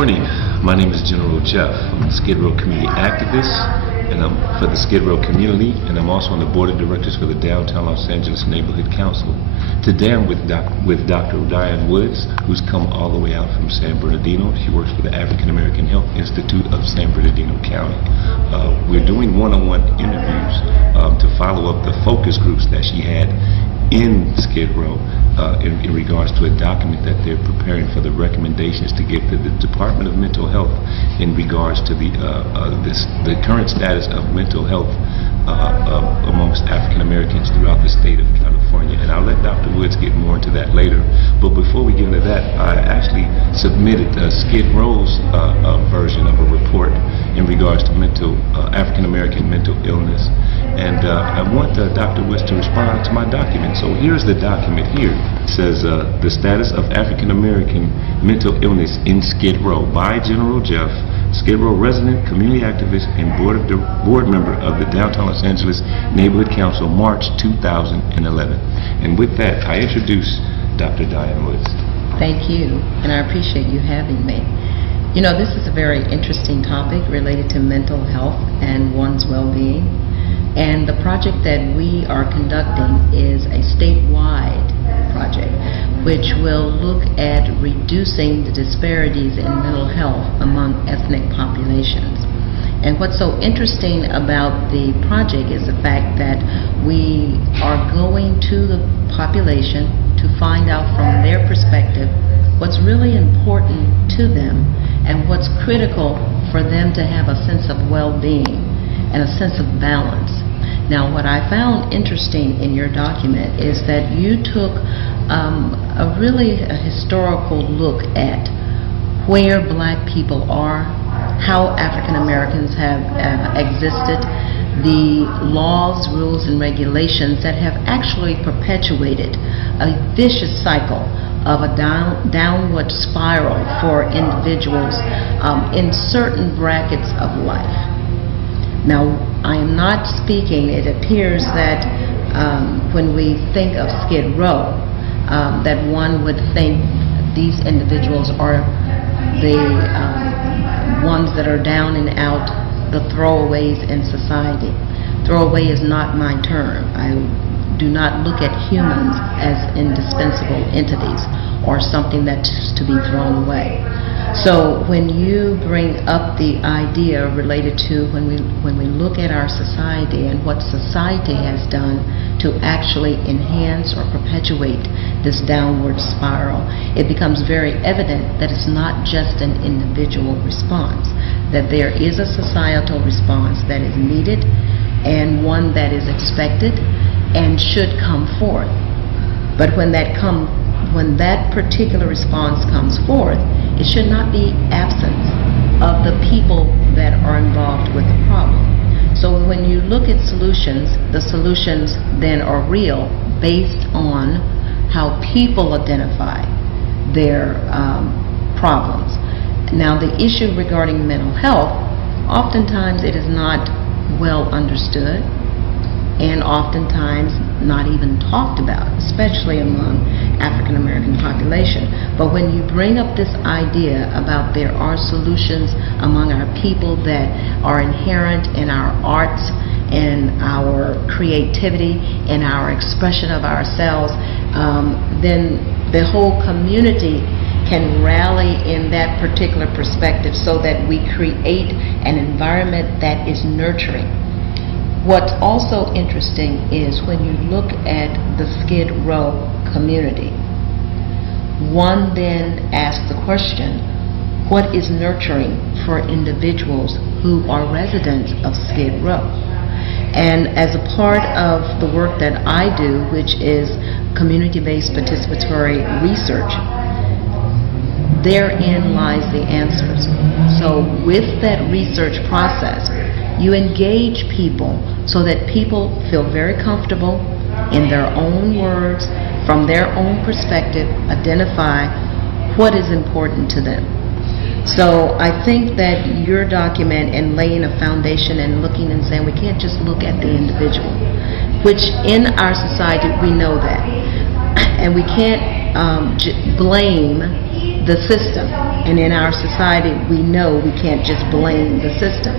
morning. My name is General Jeff. I'm a Skid Row community activist, and I'm for the Skid Row community, and I'm also on the board of directors for the Downtown Los Angeles Neighborhood Council. Today I'm with Dr. Diane Woods, who's come all the way out from San Bernardino. She works for the African American Health Institute of San Bernardino County. We're doing one-on-one interviews to follow up the focus groups that she had in Skid Row in regards to a document that they're preparing for the recommendations to give to the Department of Mental Health in regards to the current status of mental health amongst African Americans throughout the state of California. And I'll let Dr. Woods get more into that later. But before we get into that, I actually submitted Skid Row's version of a report in regards to African American mental illness. And I want Dr. Woods to respond to my document. So here's the document here. It says, the status of African American mental illness in Skid Row by General Jeff, Skid Row resident, community activist, and board member of the Downtown Los Angeles Neighborhood Council, March 2011. And with that, I introduce Dr. Diane Woods. Thank you, and I appreciate you having me. You know, this is a very interesting topic related to mental health and one's well-being. And the project that we are conducting is a statewide project which will look at reducing the disparities in mental health among ethnic populations. And what's so interesting about the project is the fact that we are going to the population to find out from their perspective what's really important to them and what's critical for them to have a sense of well-being and a sense of balance. Now, what I found interesting in your document is that you took a historical look at where black people are, how African Americans have existed, the laws, rules, and regulations that have actually perpetuated a vicious cycle of a downward spiral for individuals in certain brackets of life. Now, I am not speaking, it appears that when we think of Skid Row, that one would think these individuals are the ones that are down and out, the throwaways in society. Throwaway is not my term. I do not look at humans as indispensable entities or something that's to be thrown away. So when you bring up the idea related to when we look at our society and what society has done to actually enhance or perpetuate this downward spiral, it becomes very evident that it's not just an individual response, that there is a societal response that is needed and one that is expected and should come forth. But when that particular response comes forth, it should not be absent of the people that are involved with the problem. So when you look at solutions, the solutions then are real based on how people identify their problems. Now, the issue regarding mental health, oftentimes it is not well understood and oftentimes not even talked about, especially among African American population. But when you bring up this idea about there are solutions among our people that are inherent in our arts and our creativity and our expression of ourselves, then the whole community can rally in that particular perspective so that we create an environment that is nurturing. What's also interesting is when you look at the Skid Row community, one then asks the question, what is nurturing for individuals who are residents of Skid Row? And as a part of the work that I do, which is community-based participatory research, therein lies the answers. So with that research process, you engage people so that people feel very comfortable in their own words, from their own perspective, identify what is important to them. So I think that your document and laying a foundation and looking and saying we can't just look at the individual, which in our society we know that. And we can't blame the system. And in our society, we know we can't just blame the system.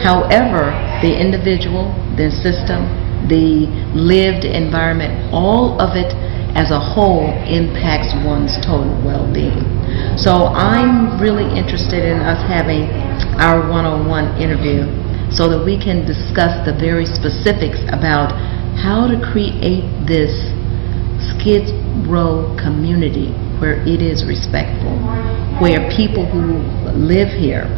However, the individual, the system, the lived environment, all of it as a whole impacts one's total well-being. So I'm really interested in us having our one-on-one interview so that we can discuss the very specifics about how to create this Skid Row community where it is respectful, where people who live here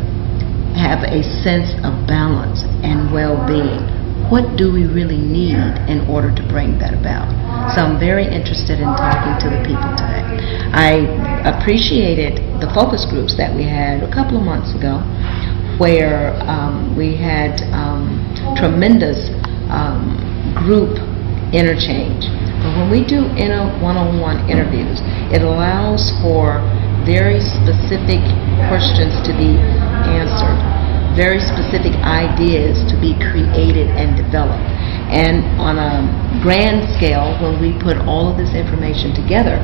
have a sense of balance and well-being. What do we really need in order to bring that about? So I'm very interested in talking to the people today. I appreciated the focus groups that we had a couple of months ago, where we had tremendous group interchange. But when we do one-on-one interviews, it allows for very specific questions to be answered, very specific ideas to be created and developed. And on a grand scale, when we put all of this information together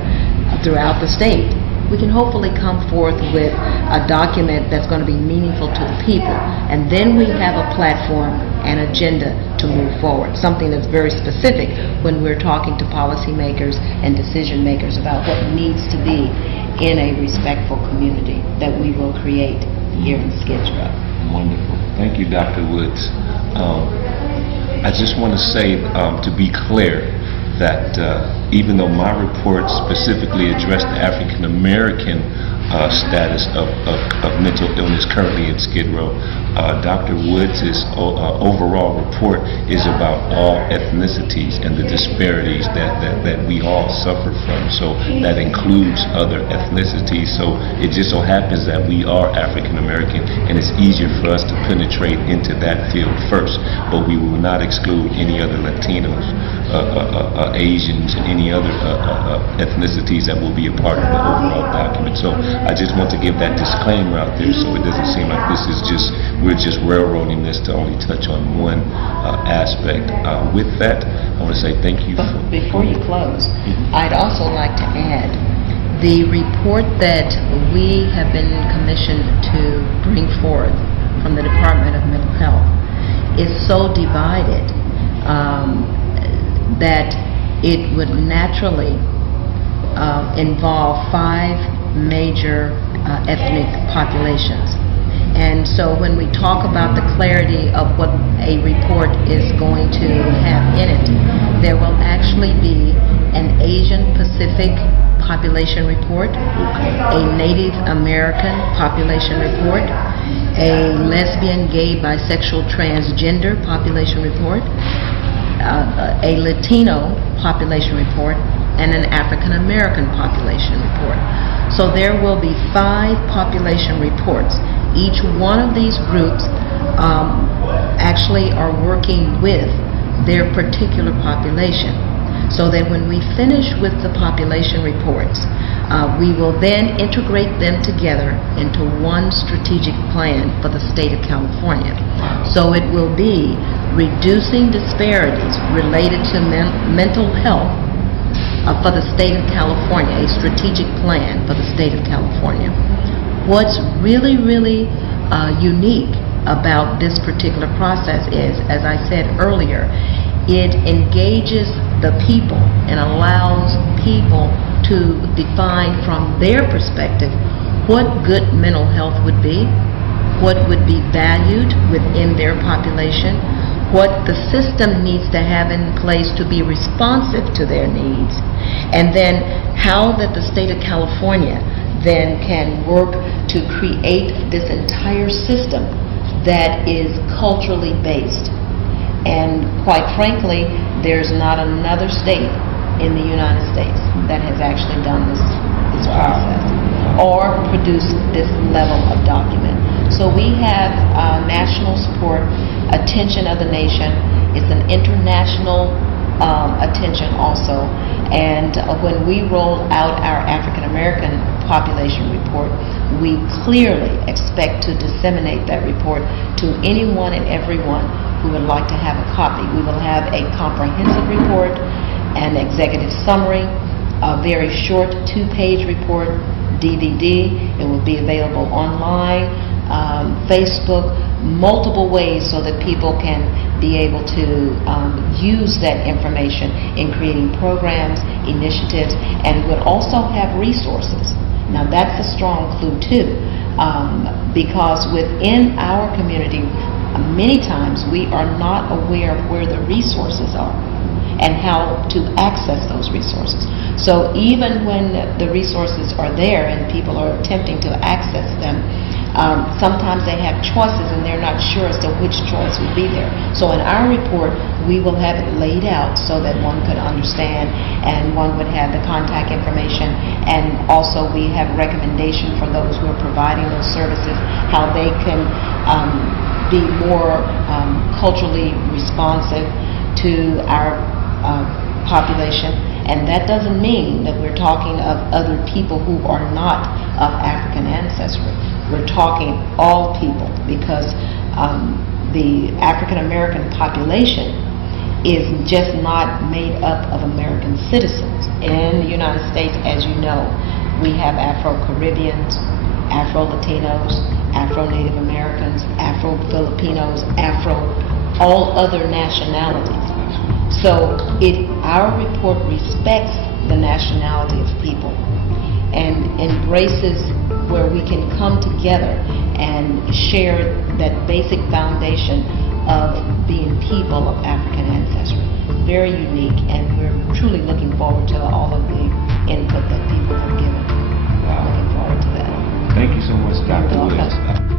throughout the state, we can hopefully come forth with a document that's going to be meaningful to the people. And then we have a platform and agenda to move forward, something that's very specific when we're talking to policymakers and decision makers about what needs to be in a respectful community that we will create here in Skid Row. Wonderful. Thank you, Dr. Woods. I just want to say, to be clear, that even though my report specifically addressed the African American status of mental illness currently in Skid Row, Dr. Woods' overall report is about all ethnicities and the disparities that we all suffer from. So that includes other ethnicities. So it just so happens that we are African American, and it's easier for us to penetrate into that field first. But we will not exclude any other Latinos, Asians, and any other ethnicities that will be a part of the overall document. So I just want to give that disclaimer out there so it doesn't seem like this is just, we're just railroading this to only touch on one aspect. With that, I want to say thank you. Before you close, I'd also like to add the report that we have been commissioned to bring forth from the Department of Mental Health is so divided that it would naturally involve 5 major ethnic populations. And so when we talk about the clarity of what a report is going to have in it, there will actually be an Asian Pacific population report, a Native American population report, a lesbian, gay, bisexual, transgender population report, a Latino population report, and an African American population report. So there will be 5 population reports. Each one of these groups actually are working with their particular population. So that when we finish with the population reports, we will then integrate them together into one strategic plan for the state of California. So it will be reducing disparities related to mental health for the state of California, a strategic plan for the state of California. What's really, really unique about this particular process is, as I said earlier, it engages the people and allows people to define from their perspective what good mental health would be, what would be valued within their population, what the system needs to have in place to be responsive to their needs, and then how that the state of California then can work to create this entire system that is culturally based. And quite frankly, there's not another state in the United States that has actually done this process or produced this level of document. So we have national support, attention of the nation. It's an international attention also. And when we roll out our African American population report, we clearly expect to disseminate that report to anyone and everyone who would like to have a copy. We will have a comprehensive report, an executive summary, a very short 2-page report, DVD. It will be available online, Facebook, multiple ways so that people can be able to use that information in creating programs, initiatives, and we'll also have resources. Now that's a strong clue too, because within our community, many times we are not aware of where the resources are and how to access those resources. So even when the resources are there and people are attempting to access them, sometimes they have choices and they're not sure as to which choice would be there. So in our report, we will have it laid out so that one could understand and one would have the contact information, and also we have recommendation for those who are providing those services, how they can be more culturally responsive to our population. And that doesn't mean that we're talking of other people who are not of African ancestry. We're talking all people, because the African American population is just not made up of American citizens. In the United States, as you know, we have Afro-Caribbeans, Afro-Latinos, Afro-Native Americans, Afro-Filipinos, all other nationalities. So our report respects the nationality of people and embraces where we can come together and share that basic foundation of being people of African ancestry. Very unique, and we're truly looking forward to all of the input that people have given. Wow. Looking forward to that. Thank you so much, Dr. You're welcome. Woods.